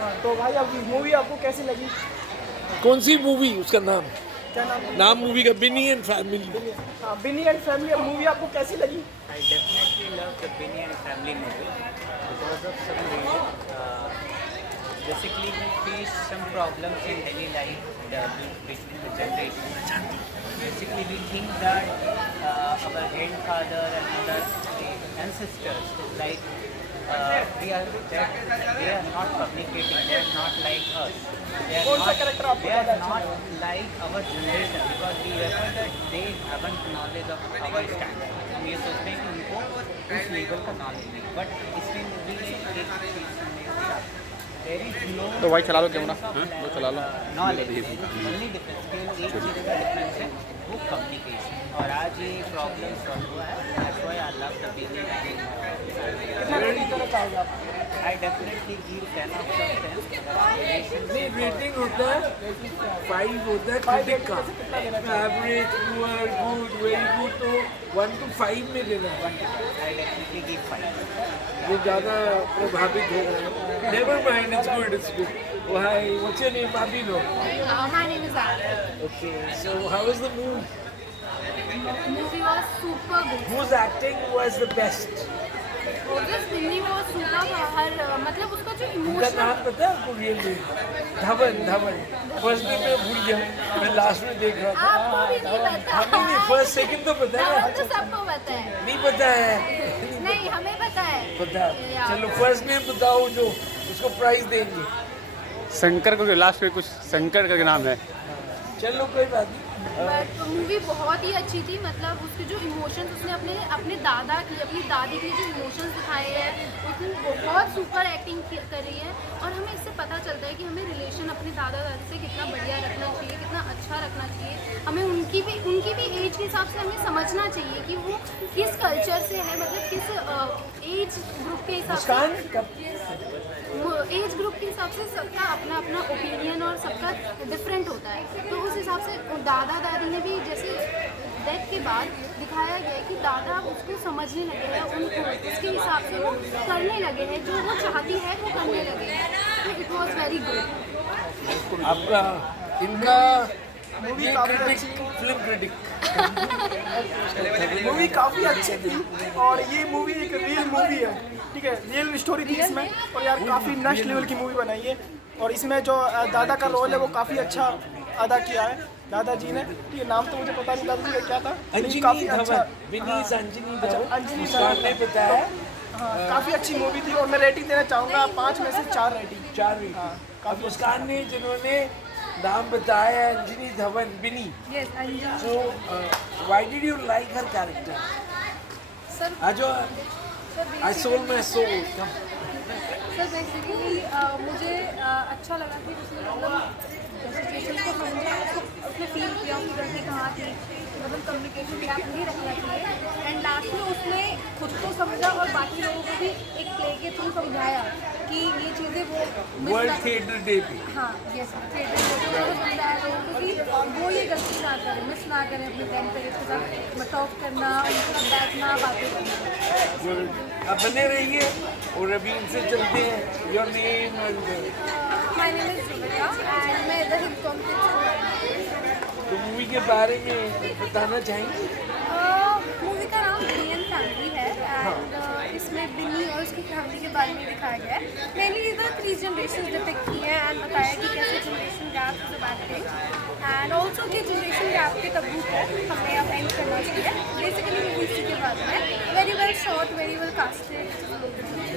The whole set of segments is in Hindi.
हाँ, तो भाई अब मूवी आपको कैसी लगी? कौन सी मूवी, उसका नाम? क्या नाम है? नाम मूवी का बिनी एंड फैमिली। हाँ, बिनी एंड फैमिली मूवी आपको कैसी लगी? I definitely love the Binny and Family movie because of some reason. Basically, we face some problems in daily life between the generations. Basically, we think that our grandfather and other ancestors is like they are not communicating. They are not like us. कौन सा कैरेक्टर आपको They are ज़्यादा अच्छा not लगा? like our generation because we refer that they haven't knowledge of our standard. हम ये सोचते हैं कि उनको उस लेवल का नॉलेज नहीं, बट इसमें मूवी ने एक चीज़ दिया, there is no तो भाई चला लो कैमरा, वो चला लो। नॉलेज। ओनली डिफरेंस केवल एक चीज़ का डिफरेंस है, वो कम्युनिकेशन। और आज ये प्रॉब्लम सॉल्व हुआ है। That's why I love the beginning. कितना रेटिंग देना चाहोगे आप? I definitely give 10 out of 10। नहीं, रेटिंग होता है 5 होता है क्रिटिक का, average, poor, good, very good, तो 1 to 5 में देना है। I definitely give 5। ये ज़्यादा प्रभावित हो गया। Never mind, it's good, it's good. Hi, what's your name? Abhino. My name is Anna. Okay, so how was the movie? Movie was super good. Whose acting was the best? Obvious Binny was super. हर मतलब उसका जो उनका इमोशन नाम पता है आपको? रियल में धवन। फर्स्ट में मैं भूल गया, मैं लास्ट में देख रहा था। आपको भी नहीं पता हमें नहीं, फर्स्ट सेकंड तो पता है धवन ना? तो सबको पता है। नहीं पता है। नहीं हमें पता है। पता, चलो फर्स्ट में बताओ जो उसको प्राइज देंगे। शंकर को लास्ट में कुछ शंकर का नाम है। चलो कोई बात नहीं। बट मूवी बहुत ही अच्छी थी। मतलब उसके जो इमोशंस उसने अपने दादा की, अपनी दादी के जो इमोशंस दिखाए हैं, उसने बहुत सुपर एक्टिंग कर रही है। और हमें इससे पता चलता है कि हमें रिलेशन अपने दादा दादी से कितना बढ़िया रखना चाहिए, कितना अच्छा रखना चाहिए। हमें उनकी भी एज के हिसाब से हमें समझना चाहिए कि वो किस कल्चर से है, मतलब किस एज ग्रुप के हिसाब से, एज ग्रुप के हिसाब से सबका अपना अपना ओपिनियन और सबका डिफरेंट होता है। तो उस हिसाब से दादा दादी ने भी जैसे डेथ के बाद दिखाया गया है कि दादा उसको समझने लगे हैं, उनको उसके हिसाब से वो करने लगे हैं, जो वो चाहती है वो करने लगे हैं। तो इट वॉज वेरी गुड। आपका इनका ये क्रिटिक, फिल्म क्रिटिक। मूवी काफ़ी अच्छी थी और ये मूवी एक रियल मूवी है, ठीक है, रियल स्टोरी थी इसमें। और यार काफ़ी नेक्स्ट लेवल की मूवी बनाई है। और इसमें जो दादा का रोल है वो काफ़ी अच्छा अदा किया है दादाजी ने। ठीक है, नाम तो मुझे पता नहीं दादाजी का क्या था, लेकिन काफ़ी अच्छा। अंजनी धवन, अंजनी मुस्कान ने बताया। हाँ, काफ़ी अच्छी मूवी थी और मैं रेटिंग देना चाहूँगा 5 में से 4 रेटिंग। 4 भी। अब मुस्कान ने जिन्होंने नाम बताया अंजनी धवन, बिनी, yes Anjani so why did you like her character? Sir. आजो, I sold my soul. Sir basically मुझे अच्छा लगा कि उसने मतलब सिचुएशन को समझा, उसने फील किया उसकी गलती कहाँ थी, मतलब कम्युनिकेशन गैप नहीं रखना चाहिए। एंड लास्ट में उसने खुद को समझा और बाकी लोगों को भी एक प्ले के थ्रू समझाया कि ये चीज़ें वो वर्ल्ड थिएटर डे पे। हाँ यस थिएटर समझाया लोगों को कि वो ये गलती ना करें, मिस ना करें अपने ग्रैंड पेरेंट्स के साथ टॉक करना, उनके साथ बैठना, बातें करना। अब बने रहिए और अभी इनसे चलते हैं। Your name and my name is Sumita and मैं इधर इनकम तो मूवी के बारे में बताना चाहेंगे? मूवी का नाम बिनी एंड फैमिली है एंड इसमें बिनी और उसकी फैमिली के बारे में दिखाया गया है। मेनली इधर 3 जनरेशन डिपिक्ट की हैं एंड बताया कि कैसे generation gap is a bad thing and also कि जनरेशन गैप के तबू को हमें अब एंड करना चाहिए। बेसिकली मूवी इसी के बारे में, very well shot, very well casted.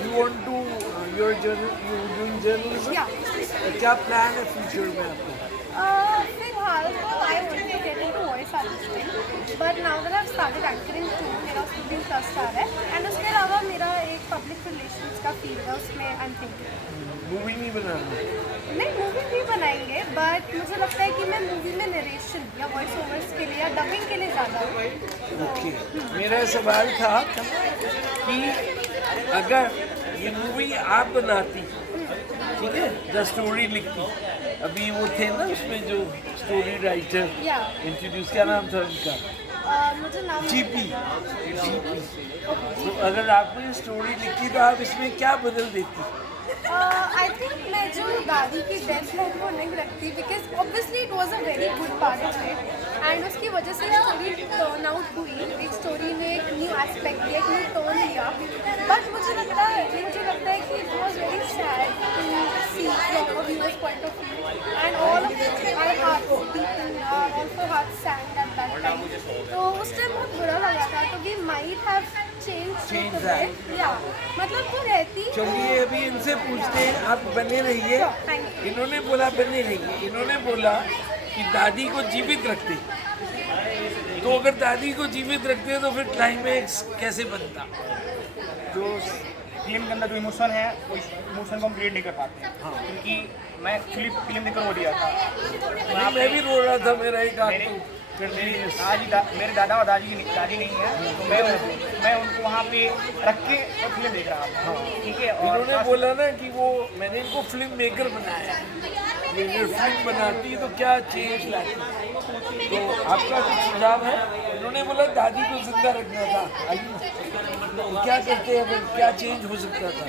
You want to you're doing journalism? Yeah. क्या प्लान है फ्यूचर में आपको? फिलहाल तो I want to get into voice artisting, but now that I have started anchoring too, मेरा उसमें भी इंटरेस्ट आ रहा है। एंड उसके अलावा मेरा एक पब्लिक रिलेशंस का फील्ड है, उसमें आई एम थिंकिंग। मूवी नहीं बनाना? नहीं मूवी भी बनाएंगे, बट मुझे लगता है कि मैं मूवी में नरेशन या वॉइस ओवर्स के लिए या डबिंग के लिए ज़्यादा हूँ। ओके, मेरा सवाल था कि अगर ये मूवी आप बनाती, ठीक है, द स्टोरी लिखती, अभी वो थे ना उसमें जो स्टोरी राइटर या इंट्रोड्यूस, क्या नाम था उनका? मुझे नाम जीपी। तो अगर आपको ये स्टोरी लिखी तो आप इसमें क्या बदल देती? आई थिंक मैं जो दादी की डेथ लाइन को नहीं रखती, because obviously it was a very good part of it and उसकी वजह से स्टोरी टर्न आउट हुई, एक स्टोरी में एक न्यू एस्पेक्ट दिया, एक न्यू टर्न लिया। बट मुझे लगता है कि it was very sad to see from a viewers point of view and all of our heart beating also heart sad at that time. तो उस टाइम बहुत बुरा लगा था, तो वी माइट हैव चेंज या मतलब वो रहती। चलिए अभी इनसे पूछते हैं, आप बने रहिए। इन्होंने बोला बने रहिए, इन्होंने बोला कि दादी को जीवित रखते, तो अगर दादी को जीवित रखते तो फिर क्लाइमैक्स कैसे बनता? जो फिल्म के अंदर जो इमोशन है वो इमोशन को हम क्रिएट नहीं कर पाते हैं। क्योंकि मैं एक्चुअली फिल्म देखकर रो दिया था। मैं भी रो रहा था, मेरा एक हाथ तो फिर मेरे दादा और दादी नहीं है, तो मैं उनको वहाँ पे रख के और फिल्म देख रहा था। ठीक है, और इन्होंने बोला ना कि वो मैंने इनको फिल्म मेकर बनाया, ये जो फिल्म बनाती तो क्या चेंज लाती, तो आपका कुछ सुझाव है? इन्होंने बोला दादी को जिंदा रखना था, आइए तो क्या करते हैं, क्या चेंज हो सकता था?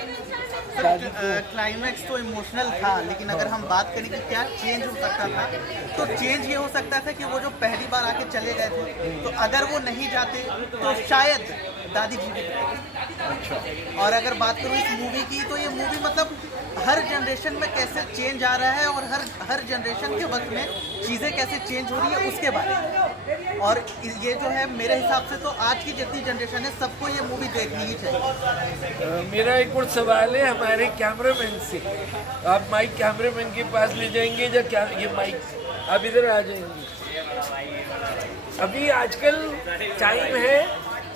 क्लाइमैक्स तो इमोशनल था, लेकिन अगर हम बात करें कि क्या चेंज हो सकता था, तो चेंज ये हो सकता था कि वो जो पहली बार आके चले गए थे, तो अगर वो नहीं जाते तो शायद दादी जीवित रहती। अच्छा। और अगर बात करूँ इस मूवी की, तो ये मूवी मतलब हर जनरेशन में कैसे चेंज आ रहा है और हर जनरेशन के वक्त में चीज़ें कैसे चेंज हो रही है उसके बारे में। और ये जो है मेरे हिसाब से तो आज की जितनी जनरेशन है सबको ये मूवी देखनी ही चाहिए। मेरा एक और सवाल है हमारे कैमरामैन से, आप माइक कैमरामैन के पास ले जाएंगे या क्या? ये माइक आप इधर आ जाएंगे। अभी आजकल टाइम है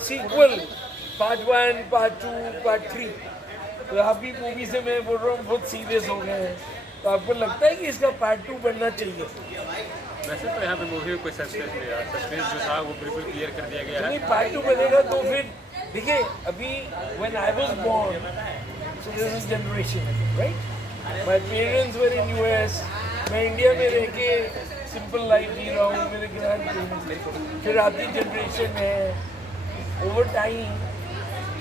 सीक्वल, पार्ट 1, पार्ट 2, पार्ट 3, तो आपकी मूवी से मैं बोल रहा हूँ बहुत सीरियस हो गए हैं, तो आपको लगता है कि इसका पार्ट 2 बनना चाहिए? वैसे तो यहाँ पे मूवी में कोई सस्पेंस नहीं रहा, सस्पेंस जो था वो बिल्कुल क्लियर कर दिया गया है। नहीं, पार्ट 2 बनेगा तो फिर देखिए, अभी when I was born, so this is generation, right? My parents were in US, मैं इंडिया में रह के सिंपल लाइफ जी रहा हूँ, मेरे ग्रैंड पेरेंट्स, फिर आपकी जनरेशन है, ओवर टाइम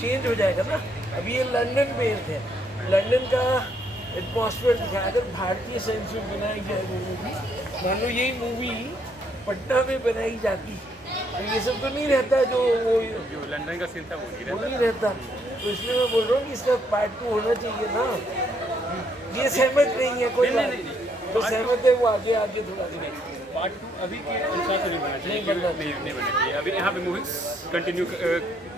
चेंज हो जाएगा ना। अभी ये लंदन बेस्ड है, लंदन का एटमॉस्फेयर दिखा, अगर भारतीय सेंस में बनाई जाए वो मूवी, मान लो यही मूवी पटना में बनाई जाती तो ये सब तो नहीं रहता, जो लंदन का सीन था वो नहीं रहता। तो इसलिए मैं बोल रहा हूँ कि इसका पार्ट 2 होना चाहिए ना। ये सहमत नहीं है कोई? तो सहमत है वो आगे थोड़ा सा पार्ट 2 अभी के अनुसार से नहीं बनना चाहिए, नहीं बनना चाहिए। अभी यहाँ पे मूवी कंटिन्यू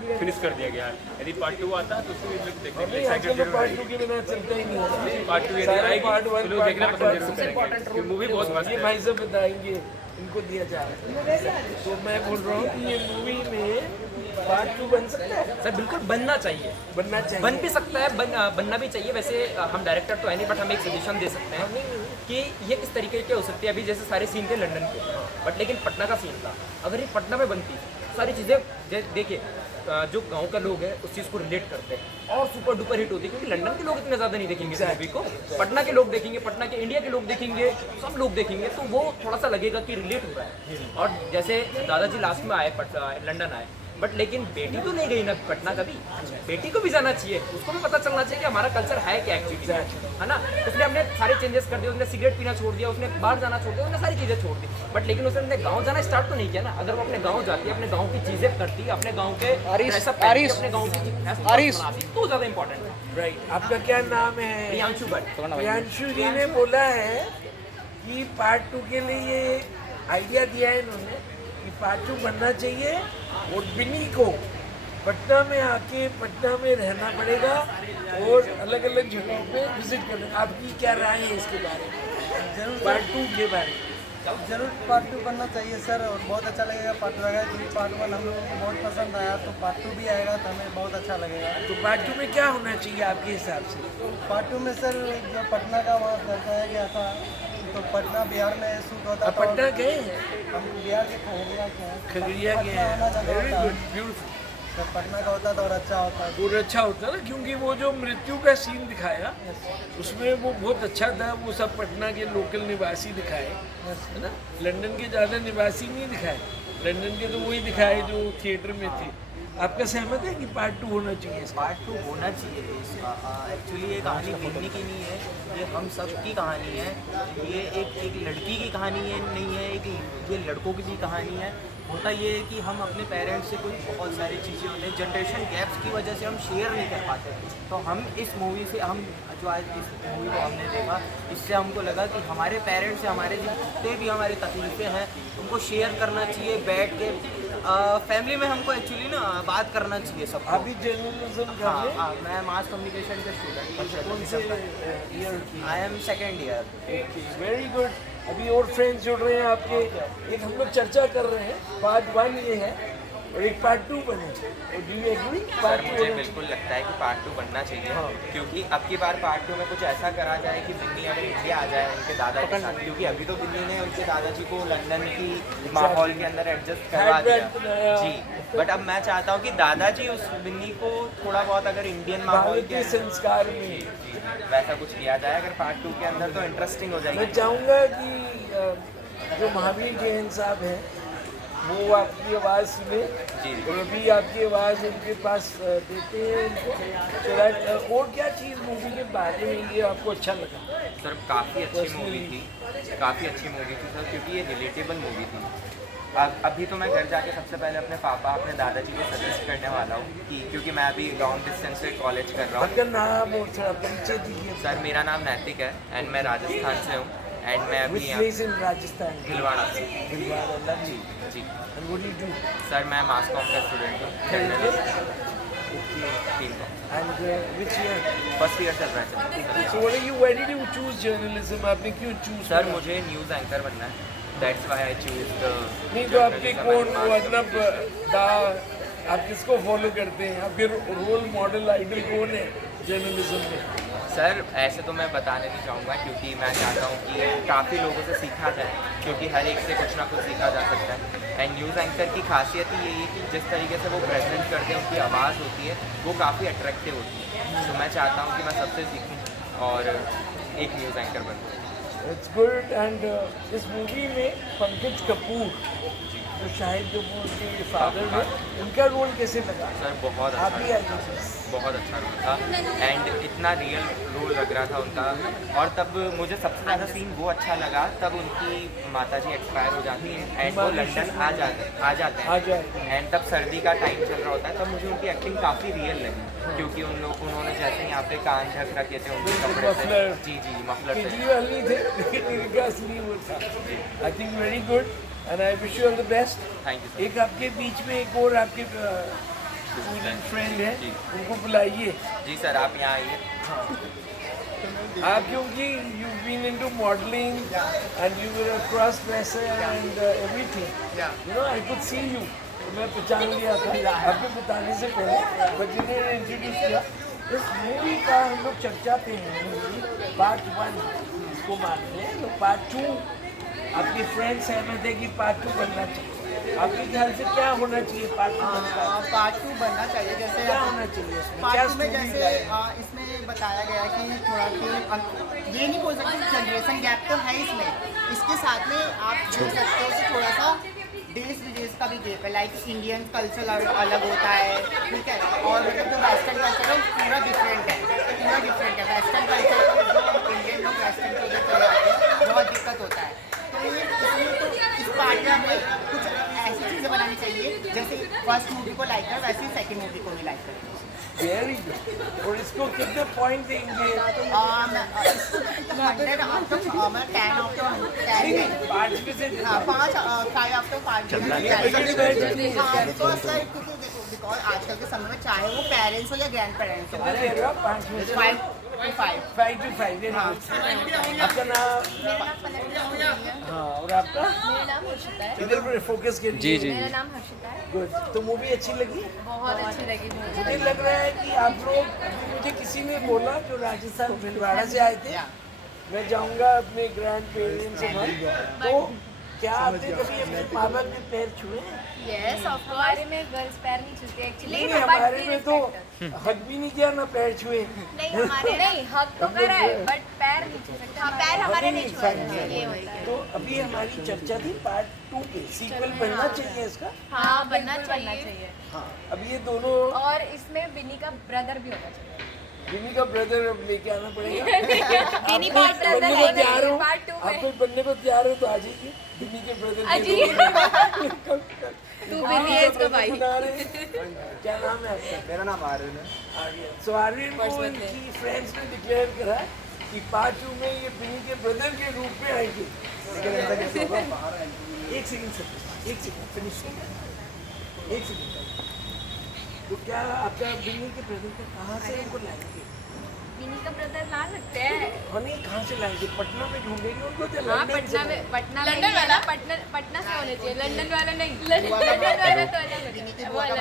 फिनिश कर दिया गया है। यदि पार्ट 2 आता है तो उसको लोग देखने आजकल पार्ट 2 के बिना चलता ही नहीं। पार्ट 2 यदि आएगी तो लोग देखना पसंद जरूर करेंगे। मूवी बहुत मस्त है। भाई साहब बताएंगे, इनको दिया जा रहा है, तो मैं बोल रहा हूँ कि ये मूवी में पार्ट 2 बन सकता है। सर बिल्कुल बनना चाहिए, बन भी सकता है, बनना भी चाहिए। वैसे हम डायरेक्टर तो है नहीं, बट हम एक सजेशन दे सकते हैं कि ये किस तरीके के हो सकती है। अभी जैसे सारे सीन थे लंदन के, बट लेकिन पटना का सीन था, अगर ये पटना में बनती सारी चीज़ें, देखिए जो गांव का लोग है उस चीज़ को रिलेट करते हैं और सुपर डुपर हिट होती है, क्योंकि लंदन के लोग इतने ज़्यादा नहीं देखेंगे इस मूवी को, पटना के लोग देखेंगे, पटना के इंडिया के लोग देखेंगे, सब लोग देखेंगे, तो वो थोड़ा सा लगेगा कि रिलेट हो रहा है। और जैसे दादाजी लास्ट में आए लंदन आए, बट लेकिन बेटी तो नहीं गई ना पटना कभी, बेटी को भी जाना चाहिए, उसको भी पता चलना चाहिए कि हमारा कल्चर है क्या एक्चुअली, है ना। उसने अपने सारे चेंजेस कर दिए, उसने सिगरेट पीना छोड़ दिया, उसने बाहर जाना छोड़ दिया, उसने सारी चीज़ें छोड़ दी, बट लेकिन उसने अपने गांव जाना स्टार्ट तो नहीं किया ना। अगर वो अपने गांव जाती है, अपने गांव की चीज़ें करती, अपने गांव के अपने गाँव की बनाती, तो ज़्यादा इंपॉर्टेंट है। राइट, आपका क्या नाम है? प्रियांशु भट्ट। प्रियांशु जी ने बोला है कि पार्ट 2 के लिए ये आइडिया दिया है इन्होंने कि पार्ट 2 बनना चाहिए और बिन्नी को पटना में आके पटना में रहना पड़ेगा और अलग अलग जगहों पे विजिट करना। आपकी क्या राय है इसके बारे में, जरूर पार्ट 2 के बारे में? जरूर पार्ट 2 बनना चाहिए सर, और बहुत अच्छा लगेगा पार्ट 2 आएगा, क्योंकि पार्ट 1 हम लोगों को बहुत पसंद आया, तो पार्ट 2 भी आएगा तो हमें बहुत अच्छा लगेगा। तो पार्ट 2 में क्या होना चाहिए आपके हिसाब से? पार्ट 2 में सर जो पटना का वहाँ दर्शाया गया था, तो पटना बिहार में शूट होता था। पटना गए हैं? हम बिहार के खगड़िया के हैं। खगड़िया गए हैं, वेरी गुड, ब्यूटीफुल। तो पटना का होता था और अच्छा होता है, और अच्छा होता ना, क्योंकि वो जो मृत्यु का सीन दिखाया उसमें वो बहुत अच्छा था। वो सब पटना के लोकल निवासी दिखाए, है ना, लंदन के ज़्यादा निवासी नहीं दिखाए, लंदन के तो वही दिखाए जो थिएटर में थे। आपका सहमत है कि पार्ट 2 होना चाहिए? पार्ट 2 होना चाहिए। इसका एक्चुअली ये कहानी बिन्नी की नहीं है, ये हम सब की कहानी है, ये एक लड़की की कहानी है नहीं है, ये लड़कों की भी कहानी है। होता ये है कि हम अपने पेरेंट्स से कुछ बहुत सारी चीज़ें होते हैं, जनरेशन गैप्स की वजह से हम शेयर नहीं कर पाते। तो हम इस मूवी से हम जो आज इस मूवी को हमने देखा, इससे हमको लगा कि हमारे पेरेंट्स से हमारे जितने भी हमारी तकलीफ़ें हैं उनको शेयर करना चाहिए बैठ के। फैमिली में हमको एक्चुअली ना बात करना चाहिए सबको। अभी जर्नलिज्म कर हाँ रहे हाँ, मैं मास कम्युनिकेशन के हैं? कौन से स्टूडेंट, ईयर की? I am second year. Very good. अभी और फ्रेंड्स जुड़ रहे हैं आपके। एक हम लोग चर्चा कर रहे हैं, पार्ट 1 ये है और एक पार्ट 2 बने। Do you agree? सर मुझे बिल्कुल लगता है कि पार्ट 2 बनना चाहिए। हाँ। क्योंकि अब की बार पार्ट 2 में कुछ ऐसा करा जाए कि बिन्नी अगर इंडिया आ जाए उनके दादा के साथ, क्योंकि अभी तो बिन्नी ने उनके दादाजी को लंदन की माहौल के अंदर एडजस्ट करवा दिया जी। बट अब मैं चाहता हूँ कि दादाजी उस बिन्नी को थोड़ा बहुत अगर इंडियन माहौल के संस्कार में जी वैसा कुछ किया जाए अगर पार्ट 2 के अंदर, तो इंटरेस्टिंग हो जाएगी। मैं चाहूँगा कि जो महावीर जैन साहब हैं वो आपकी आवाज़ सुने जी। और अभी आपकी आवाज़ उनके पास देते हैं उनको। So that, और क्या चीज़ मूवी के बारे में ये आपको अच्छा लगा? सर काफ़ी अच्छी मूवी थी, काफ़ी अच्छी मूवी थी सर, क्योंकि ये रिलेटेबल मूवी थी। अभी तो मैं घर जाके सबसे पहले अपने पापा अपने दादाजी को सजेस्ट करने वाला हूँ कि क्योंकि मैं अभी लॉन्ग डिस्टेंस से कॉलेज कर रहा हूँ। आपका नाम और थोड़ा परिचय दीजिए। सर मेरा नाम नैतिक है एंड मैं राजस्थान से हूँ एंड मैं अभी Which place in Rajasthan? Bhilwara से। Bhilwara, lovely. Ji And what do you do? Sir मैं मास कॉम का स्टूडेंट हूँ, जर्नलिस्ट टीम का। And which year? First year चल रहा है So what are you? Why did you choose journalism? आपने क्यों choose? सर किया? मुझे न्यूज़ एंकर बनना है, that's why I choose the. नहीं तो आपके कौन मतलब आप किसको फॉलो करते हैं? आपके रोल मॉडल आइडल कौन है जर्नलिज्म में? सर ऐसे तो मैं बताने नहीं चाहूँगा क्योंकि मैं चाहता हूँ कि काफ़ी लोगों से सीखा जाए, क्योंकि हर एक से कुछ ना कुछ सीखा जा सकता है। एंड न्यूज़ एंकर की खासियत ही यही है कि जिस तरीके से वो प्रेजेंट करते हैं, उनकी आवाज़ होती है वो काफ़ी अट्रैक्टिव होती है। तो मैं चाहता हूँ कि मैं सबसे सीखूँ और एक न्यूज़ एंकर बनूँ। It's good. एंड इस मूवी में पंकज कपूर जो शाहिद कपूर के फादर हैं, उनका रोल कैसे लगा? सर बहुत आप अच्छा भी रोल था, बहुत अच्छा रोल था एंड इतना रियल रोल लग रहा था उनका। और तब मुझे सबसे ज़्यादा सीन वो अच्छा लगा तब उनकी माताजी एक्सपायर हो जाती हैं एंड वो लंदन आ जाते हैं एंड तब सर्दी का टाइम चल रहा होता है। तब मुझे उनकी एक्टिंग काफ़ी रियल लगी, क्योंकि उन्होंने जैसे यहाँ पे कान ढक रखे थे उनके कपड़े से। जी मफलर से। केजरीवाल नहीं थे लेकिन इनका असली वो था। I think very good and I wish you all the best. Thank you sir. एक आपके बीच में एक और आपके स्टूडेंट फ्रेंड है, उनको बुलाइए। जी सर आप यहाँ आइए। आप क्योंकि you been into modelling and you were a cross dresser and everything, you know I could see you. मैं पहचान लिया था आपको बताने से पहले, बच्चे ने इंट्रोड्यूस किया। इस मूवी का हम लोग चर्चा पे हैं, पार्ट 1 इसको मानते हैं, तो पार्ट 2 आपके फ्रेंड्स सहमत है कि पार्ट 2 बनना चाहिए। आपके ख्याल से क्या होना चाहिए पार्ट 2 बनना? पार्ट 2 बनना चाहिए। जैसे क्या होना चाहिए इसमें? पार्ट क्या 2 में story जैसे लाइन? इसमें बताया गया कि थोड़ा कि ये नहीं बोल सकते जनरेशन गैप तो है इसमें, इसके साथ में आप बोल सकते हो कि थोड़ा सा देश विदेश का भी गैप है। लाइक इंडियन कल्चर अलग होता है, ठीक है, और मतलब जो वेस्टर्न कल्चर है वो पूरा डिफरेंट है, पूरा डिफरेंट है। वेस्टर्न कल्चर को जो इंडियन लोग वेस्टर्न के उधर चले आते हैं बहुत दिक्कत होता है। तो ये इसमें तो इस पार्ट में हमें कुछ ऐसी चीज़ें बनानी चाहिए जैसे फर्स्ट मूवी को लाइक करें वैसे ही सेकंड मूवी को भी लाइक करें। Very good. और इसको कितने पॉइंट देंगे? 100 आउट ऑफ 10 आउट ऑफ 10 5 में से 5 आउट ऑफ 5 बिकॉज आजकल के समय में चाहे वो पेरेंट्स हो या ग्रैंड पेरेंट्स हो, 5 में से 5 to 5। 5 to 5। आपका नाम? हाँ, और आपका? मेरा नाम हर्षिता है। इधर पर फोकस कीजिए। मेरा नाम हर्षिता है। गुड। तो मूवी अच्छी लगी? बहुत अच्छी लगी मुझे। मुझे लग रहा है कि आप लोग, मुझे किसी ने बोला जो राजस्थान भिलवाड़ा से आए थे, मैं जाऊंगा अपने ग्रैंड पेरेंट्स से मिलने, तो क्या आपने कभी अपने माँ बाप के पैर छुए? Yes of course. हमारे में गर्ल्स पैर नहीं छूते एक्चुअली, नहीं, हमारे में तो हक भी नहीं किया ना पैर छुए। नहीं हमारे नहीं, हक तो करा है बट पैर नहीं छू सकते। हाँ, पैर हमारे नहीं छुए ये होता है। तो अभी हमारी चर्चा थी पार्ट 2 पे, सीक्वल बनना चाहिए इसका। हाँ बनना चाहिए। हाँ, अब ये दोनों और इसमें बिन्नी का ब्रदर भी होना चाहिए। बिनी का ब्रदर अब लेके आना पड़ेगा। बिनी आप पार्ट कोई बनने को तैयार हो, पार्ट 2 आप में कोई बनने को तैयार हो तो आ जाइए। बिनी के ब्रदर तू बिनी है इसका भाई। क्या नाम है आपका? मेरा नाम आर्यन है। आर्यन। सो आर्यन को इनकी फ्रेंड्स ने डिक्लेयर करा कि पार्ट 2 में ये बिनी के ब्रदर के रूप में आएंगे। लेकिन ऐसा कैसे होगा? एक सेकंड सर, एक सेकंड फिनिश, एक सेकंड। तो क्या आपका बिनी के ब्रदर को कहाँ से उनको लाएंगे? बिनी का ब्रदर ला सकते हैं। हाँ नहीं, कहाँ से लाएंगे? पटना में ढूंढेंगे उनको तो हाँ लंदन से पटना लंदन वाला पटना से होने चाहिए, लंदन वाला नहीं। लंदन वाला तो अलग है, वो अलग।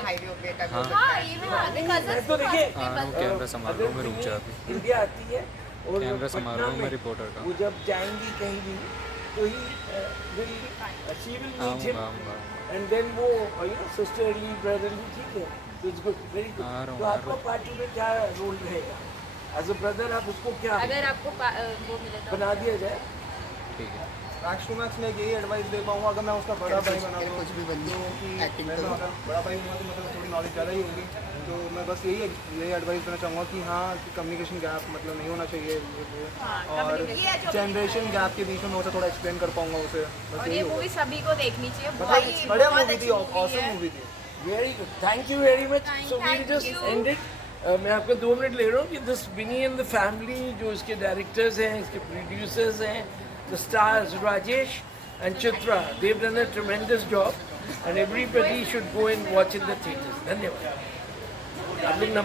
हाँ ये मैं आगे cousins तो देखिए कैमरा संभाल रहा हूँ मैं, रुक जा अभी। इंडिया आती है और कैमरा संभाल रहा हूँ पटना मैं में रिपोर्टर का। वो जब जाएंगी कहीं भी तो ही she will meet him and then वो सिस्टरली ब्रदरली, ठीक है, तो इट्स गुड, वेरी गुड। आ रहा हूँ, तो आपका पार्टी में क्या रोल रहेगा? एज अ ब्रदर आप उसको क्या अगर आपको वो मिले तो बना दिया जाए? ठीक है। मैक्स टू मैक्स मैं यही एडवाइस दे पाऊंगा अगर मैं उसका बड़ा भाई बना दूँ कुछ भी बन तो कि मैं अगर बड़ा भाई हुआ तो मतलब थोड़ी नॉलेज ज़्यादा ही होगी। तो मैं बस यही एडवाइस देना चाहूँगा कि हाँ कि कम्युनिकेशन गैप मतलब नहीं होना चाहिए ये वो, और जनरेशन गैप के बीच में मैं उसे थोड़ा एक्सप्लेन कर पाऊँगा उसे, बस और यही ये होगा। मूवी सभी को देखनी चाहिए, मतलब बहुत बढ़िया बहुत मूवी थी, अच्छी movie ऑसम है। मूवी थी। Very good, thank you very much. So we thank just you. And it. मैं आपको 2 मिनट ले रहा हूँ कि this Binny and the family, जो इसके डायरेक्टर्स हैं, इसके प्रोड्यूसर्स हैं, the stars Rajesh and Chitra, they have done a ट्रेमेंडस job and everybody should go and watch in the theatres. धन्यवाद। आप लोग नंबर